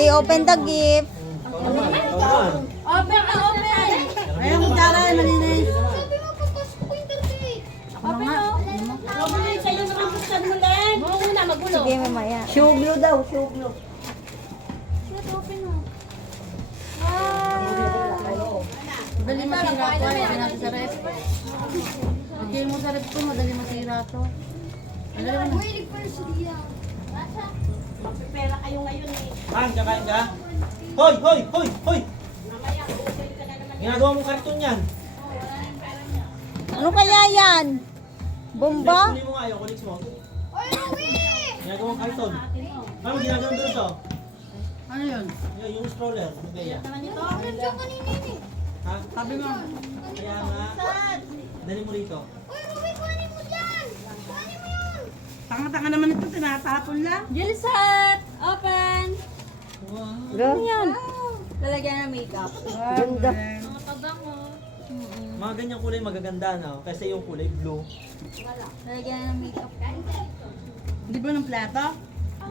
Sige, open the gift. Open! Ayaw mo taray, malinis. Sabi mo, papasok ko yung birthday. Open o! Open mo sa'yo naman buksan mo lang! Oo na, magulo! Sige, mamaya. Show glue daw, show glue. Shit, open o! Madali masira to, ay natin sa ref. Lagay mo sa ref ko, madali masira to. Madali mo na. Wait, first dia. Magpipera kayo ngayon eh. Han, kakain ka? Hoy, hoy, hoy, hoy! Ginagawa mong karton yan. Ano kaya yan? Bomba? Kunin mo nga, ayaw, kunin mo. Oy, Ruby! Ginagawang karton. Ano ginagawang doon to? Ano yun? Yung stroller. Magaya. Nandiyan kanina yun eh. Ha? Sabi mo. Kaya nga. Dali mo rito. Oy, Ruby, kuhanin mo dyan! Kuhanin mo yun! Tanga-tanga naman ito, tinatapon lang. Gilsat! Open! Wow. Ano yan? Lalagyan ng makeup. Ganda. Mga pabango. Mga ganyang kulay magaganda na. Kasi yung kulay blue. Lalagyan ng makeup. Hindi ba ng plato?